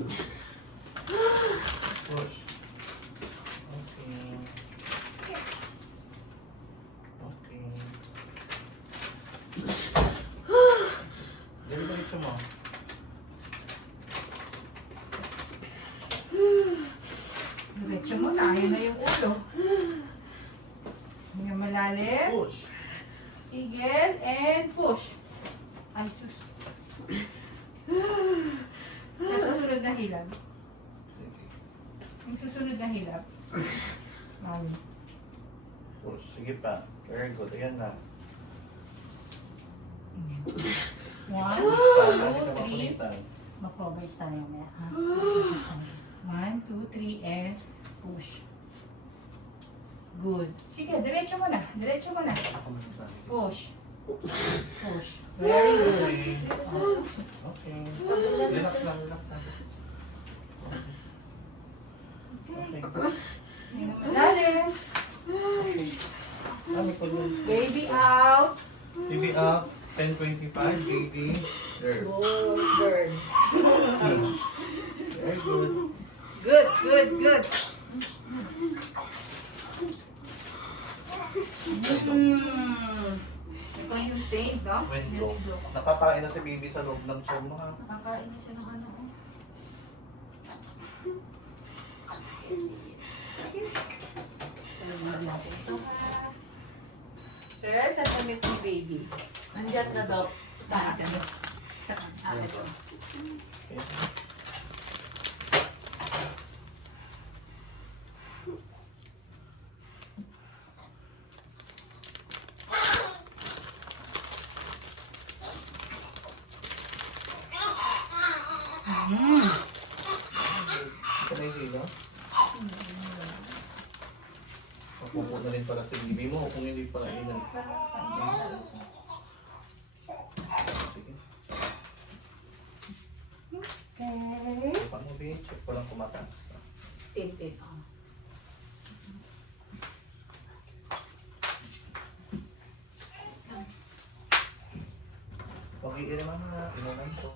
Push. Okay. Okay. Diretso mo. Diretso mo na. Ayun na yung ulo. Hinga malalim. Push. Tigil and push. Ay, sus. Sa susunod na hilab. Sige. Yung susunod na hilab. Mami. Push. Sige pa. Very good. Ayan na. 1, Paano 2, ka 3. mapunitan? Mag-progress tayo mamaya, ha? 1, 2, 3, and push. Good. Sige, diretso mo na. Diretso mo na. Ako muna sa akin. Push. Push. Very good. Okay. Okay. Relax lang, relax lang. Okay. Malalim. Okay. Dami ko dun. Baby out. TV up. 10:25. Baby. There. Good girl. Very good. Good, good, good. Ito yung stains, no? Window. Yes, look. Nakakain na si baby sa loob ng tiyan mo, ha? Nakakain na siya ng ano. Sir, saan damit ni baby? Nandiyan na daw. Taas. Sa ito. Okay. Ito na yung sila. Mapupo na rin pala si baby mo kung hindi pala inan. Sige. Okay. Paano mo, babe? Check ko lang kumataas. Tip. Okay, mama. Inuman ko.